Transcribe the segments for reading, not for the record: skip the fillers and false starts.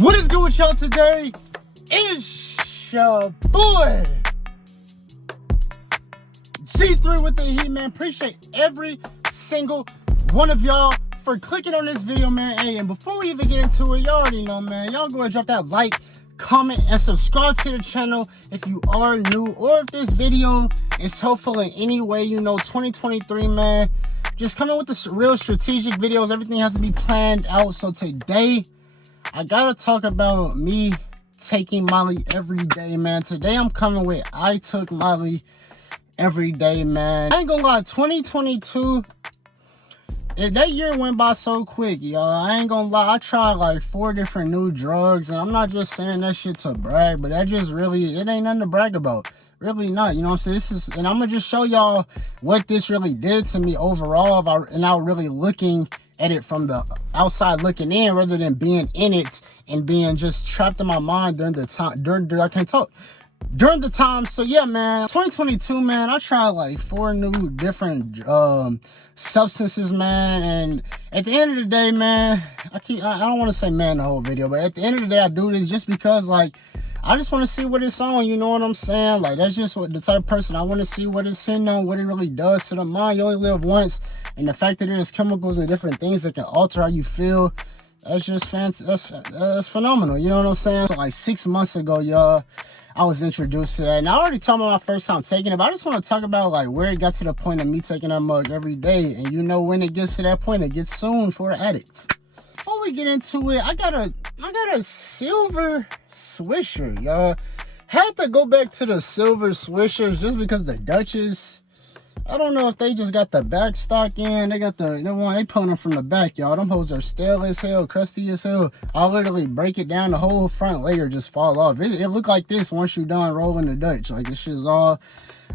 What is good with y'all today? It's your boy G3 with the heat, man. Appreciate every single one of y'all for clicking on this video, man. Hey, and before we even get into it, y'all already know, man, y'all go ahead and drop that like, comment, and subscribe to the channel if you are new, or if this video is helpful in any way. You know, 2023, man, just coming with the real strategic videos. Everything has to be planned out. So today I gotta talk about me taking Molly every day, man. Today I'm coming with I took Molly every day, man. I ain't gonna lie, 2022, that year went by so quick, y'all. I ain't gonna lie, I tried like 4 different new drugs, and I'm not just saying that shit to brag, but that just really, it ain't nothing to brag about. Really not, you know what I'm saying? And I'm gonna just show y'all what this really did to me overall, and I really looking at it from the outside looking in, rather than being in it and being just trapped in my mind during the time, during the time. So yeah, man, 2022, man, I tried like 4 new different substances, man, and at the end of the day, man, I don't want to say man the whole video, but at the end of the day, I do this just because, like, I just want to see what it's on, you know what I'm saying? Like, that's just what the type of person I want to see, what it's hitting on, what it really does to the mind. You only live once, and the fact that there's chemicals and different things that can alter how you feel, that's just fancy. That's phenomenal, you know what I'm saying? So like 6 months ago, y'all, I was introduced to that, and I already talked about my first time taking it, but I just want to talk about like where it got to the point of me taking that mug every day. And you know, when it gets to that point, it gets soon for an addict. Before we get into it, I got a silver Swisher, y'all. Had to go back to the silver Swishers just because the Dutchess, I don't know if they just got the back stock in. They got the one, they pulling them from the back, y'all. Them hoes are stale as hell, crusty as hell. I'll literally break it down, the whole front layer just fall off. It look like this once you're done rolling the Dutch. Like, this shit is all,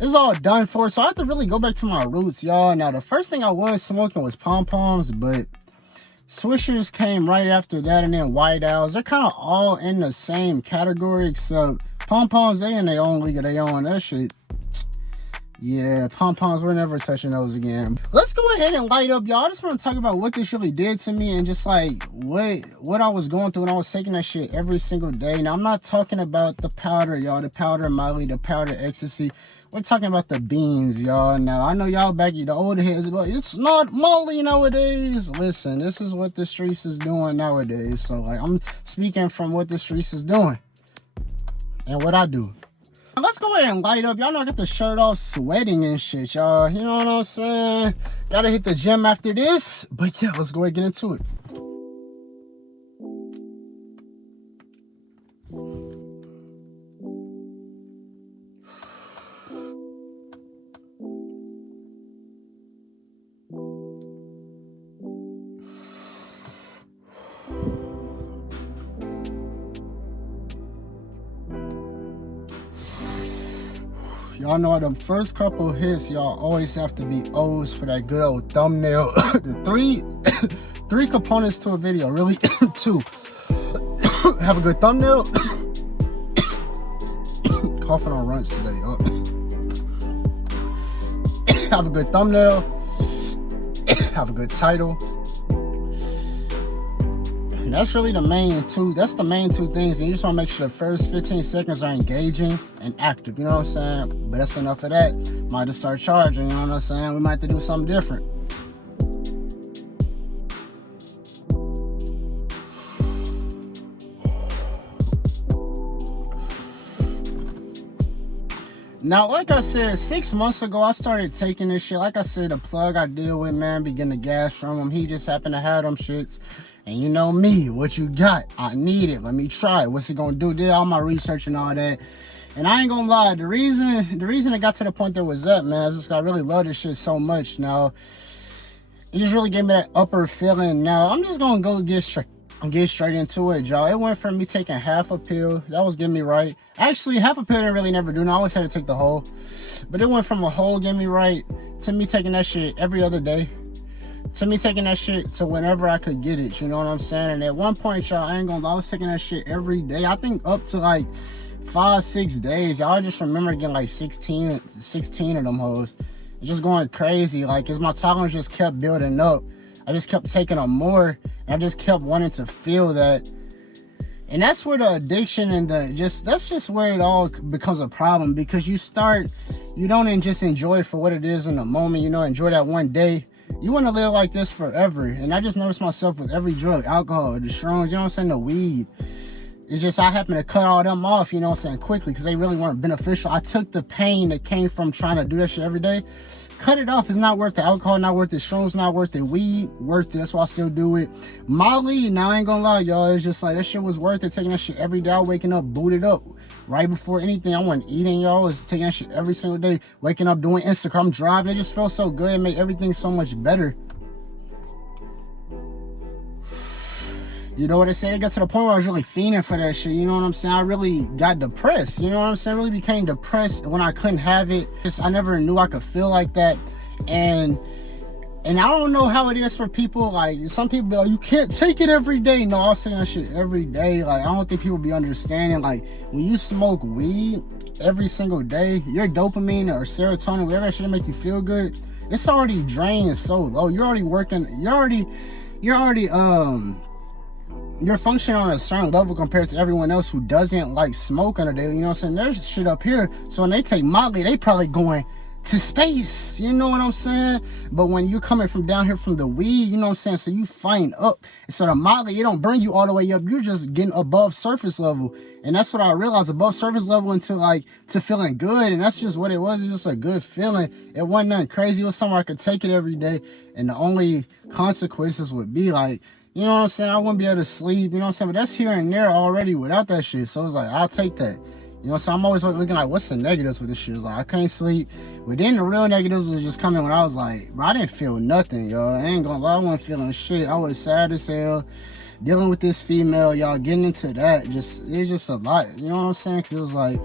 it's all done for. So I have to really go back to my roots, y'all. Now, the first thing I was smoking was pom-poms, but Swishers came right after that, and then White Owls. They're kind of all in the same category, except pom-poms, they in their own league of their own. That shit, yeah, pom-poms, we're never touching those again. Let's go ahead and light up, y'all. I just want to talk about what this really did to me, and just like what I was going through when I was taking that shit every single day. Now, I'm not talking about the powder, y'all, the powder Molly, the powder ecstasy. We're talking about the beans, y'all. Now, I know y'all back, the older heads, but it's not Molly nowadays. Listen, this is what the streets is doing nowadays. So, like, I'm speaking from what the streets is doing and what I do. Now, let's go ahead and light up. Y'all know I got the shirt off, sweating and shit, y'all. You know what I'm saying? Gotta hit the gym after this. But yeah, let's go ahead and get into it. Y'all know them first couple hits, y'all always have to be O's for that good old thumbnail. The three components to a video, really. 2. Have a good thumbnail. Coughing on runts today. Have a good thumbnail. Have a good title. And that's really the main 2. That's the main 2 things. And you just want to make sure the first 15 seconds are engaging and active. You know what I'm saying? But that's enough of that. Might just start charging. You know what I'm saying? We might have to do something different. Now, like I said, 6 months ago, I started taking this shit. Like I said, the plug I deal with, man, be getting the gas from him. He just happened to have them shits. And you know me, what you got? I need it. Let me try it. What's it gonna do? Did all my research and all that. And I ain't gonna lie, the reason it got to the point that was up, man, is just I really love this shit so much. Now, it just really gave me that upper feeling. Now, I'm just gonna get straight into it, y'all. It went from me taking half a pill. That was getting me right. Actually, half a pill didn't really never do. I always had to take the whole. But it went from a whole getting me right to me taking that shit every other day. To me taking that shit to whenever I could get it, you know what I'm saying? And at one point, y'all, I ain't gonna lie, I was taking that shit every day. I think up to like 5-6 days. Y'all just remember getting like 16 of them hoes. Just going crazy, like, cause my tolerance just kept building up. I just kept taking them more, and I just kept wanting to feel that. And that's where the addiction and that's just where it all becomes a problem, because you don't just enjoy it for what it is in the moment, enjoy that one day. You want to live like this forever. And I just noticed myself with every drug, alcohol, the shrooms, the weed. It's just I happen to cut all them off, quickly, because they really weren't beneficial. I took the pain that came from trying to do that shit every day. Cut it off. It's not worth the alcohol, not worth the shrooms, not worth the weed, worth it. That's why I still do it. Molly, now I ain't gonna lie, y'all, it's just like that shit was worth it. Taking that shit every day, I waking up, booted up. Right before anything, I wasn't eating, y'all. Was taking that shit every single day, waking up, doing Instagram, driving. It just felt so good. It made everything so much better. You know what I said? It got to the point where I was really fiending for that shit. You know what I'm saying? I really got depressed. You know what I'm saying? I really became depressed when I couldn't have it. I never knew I could feel like that. And I don't know how it is for people. Like, some people be like, you can't take it every day. No, I was saying that shit every day. Like, I don't think people be understanding. Like, when you smoke weed every single day, your dopamine or serotonin, whatever that shit make you feel good, it's already drained so low. You're already working. You're functioning on a certain level compared to everyone else who doesn't like smoke on a daily. You know what I'm saying? There's shit up here. So when they take Molly, they probably going to space. You know what I'm saying? But when you're coming from down here from the weed, you know what I'm saying? So you find up. So the Molly, it don't bring you all the way up. You're just getting above surface level. And that's what I realized, above surface level to feeling good. And that's just what it was. It's just a good feeling. It wasn't nothing crazy. It was somewhere I could take it every day. And the only consequences would be like, you know what I'm saying, I wouldn't be able to sleep, you know what I'm saying, but that's here and there already without that shit. So it's like, I'll take that. You know, so I'm always looking like, what's the negatives with this shit? It's like, I can't sleep. But then the real negatives was just coming when I was like, bro, I didn't feel nothing, y'all. I ain't gonna lie, I wasn't feeling shit. I was sad as hell. Dealing with this female, y'all, getting into that, it's just a lot. You know what I'm saying? Because it was like,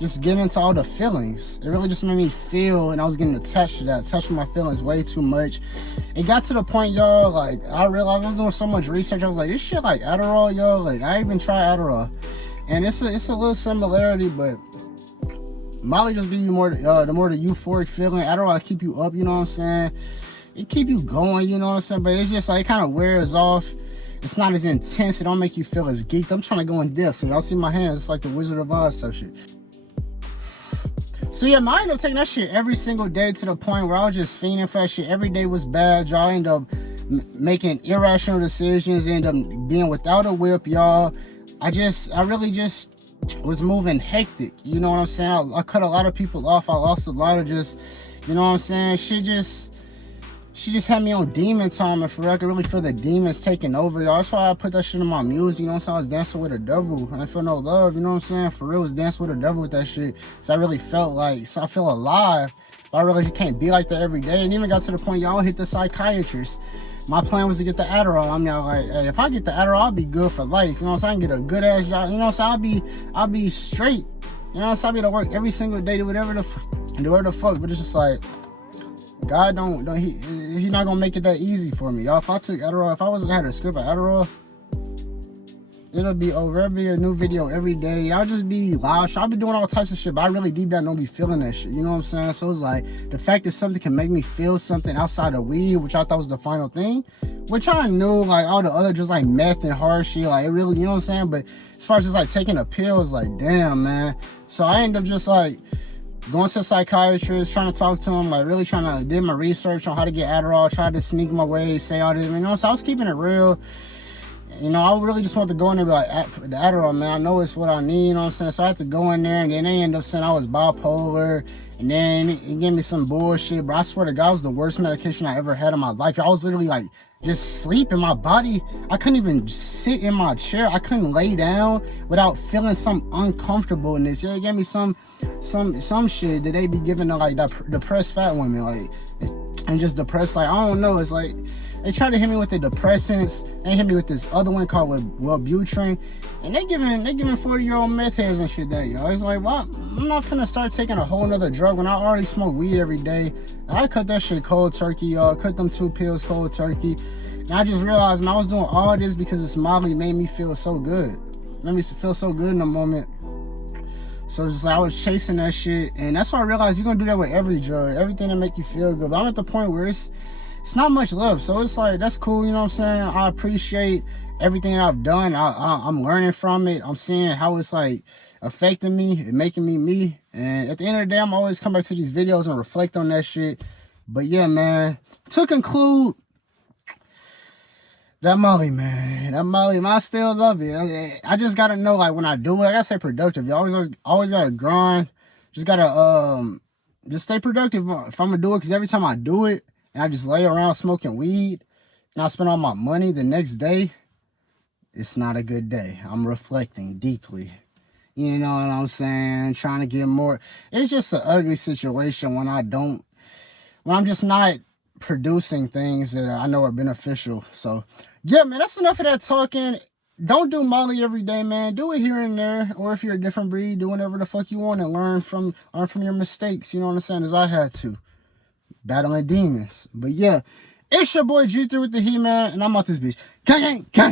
just getting into all the feelings. It really just made me feel, and I was getting attached to that, touching my feelings way too much. It got to the point, y'all, like, I realized I was doing so much research. I was like, this shit like Adderall, y'all. Like, I even tried Adderall. And it's a little similarity, but Molly just give you more, the more the euphoric feeling. Adderall keep you up, you know what I'm saying? It keep you going, you know what I'm saying? But it's just like, it kind of wears off. It's not as intense. It don't make you feel as geeked. I'm trying to go in depth. So y'all see my hands. It's like the Wizard of Oz type shit. So yeah, I ended up taking that shit every single day to the point where I was just fiending for that shit. Every day was bad, y'all. I ended up making irrational decisions, ended up being without a whip, y'all. I really just was moving hectic. You know what I'm saying? I cut a lot of people off. I lost a lot of just, you know what I'm saying? She just had me on demon time, and for real, I could really feel the demons taking over, y'all. That's why I put that shit in my music, you know what I'm saying? I was dancing with the devil. I didn't feel no love, you know what I'm saying? For real, I was dancing with the devil with that shit. So I really felt like, so I feel alive. But I realized you can't be like that every day. And even got to the point, y'all hit the psychiatrist. My plan was to get the Adderall. I'm now like, hey, if I get the Adderall, I'll be good for life. You know what I'm saying? I can get a good ass job. You know what I'm saying? I'll be straight. You know what I'm saying? I'll be to work every single day, do whatever the fuck. But it's just like, God he not gonna make it that easy for me, y'all. If I took Adderall, if I wasn't had a script of Adderall, it'll be over. It'll be a new video every day. I'll just be loud. I'll be doing all types of shit, but I really deep down don't be feeling that shit. You know what I'm saying? So it's like the fact that something can make me feel something outside of weed, which I thought was the final thing, which I knew like all the other just like meth and hard shit, like it really, you know what I'm saying? But as far as just like taking a pill, it's like, damn, man. So I end up just like going to a psychiatrist, trying to talk to him, like really trying to do my research on how to get Adderall, tried to sneak my way, say all this, you know, so I was keeping it real. You know, I really just wanted to go in there and be like, the Adderall, man, I know it's what I need, you know what I'm saying? So I had to go in there, and then they ended up saying I was bipolar, and then he gave me some bullshit, but I swear to God, it was the worst medication I ever had in my life. I was literally like, just sleep in my body. I couldn't even sit in my chair. I couldn't lay down without feeling some uncomfortableness. Yeah, they gave me some shit that they be giving to like depressed fat women, like, and just depressed, like, I don't know, it's like, they try to hit me with the depressants. They hit me with this other one called Wellbutrin. And they giving 40-year-old meth heads and shit that, y'all. It's like, well, I'm not finna start taking a whole nother drug when I already smoke weed every day. I cut that shit cold turkey, y'all. Cut them 2 pills cold turkey. And I just realized, man, I was doing all this because this Molly made me feel so good. Made me feel so good in the moment. So it's just like I was chasing that shit. And that's why I realized you're gonna do that with every drug. Everything to make you feel good. But I'm at the point where it's not much love. So it's like, that's cool, you know what I'm saying? I appreciate everything I've done. I'm learning from it. I'm seeing how it's like affecting me and making me me. And at the end of the day, I'm always come back to these videos and reflect on that shit. But yeah, man, to conclude, that Molly, man, I still love it. I just gotta know, like, when I do it, I gotta stay productive. You always gotta grind. Just gotta just stay productive if I'm gonna do it. Cause every time I do it and I just lay around smoking weed and I spend all my money the next day, it's not a good day. I'm reflecting deeply. You know what I'm saying? Trying to get more. It's just an ugly situation when I'm just not producing things that I know are beneficial. So yeah, man, that's enough of that talking. Don't do Molly every day, man. Do it here and there. Or if you're a different breed, do whatever the fuck you want and learn from your mistakes. You know what I'm saying? As I had to. Battling demons. But yeah, it's your boy G3 with the He-Man, and I'm out this bitch. Gang, gang, gang.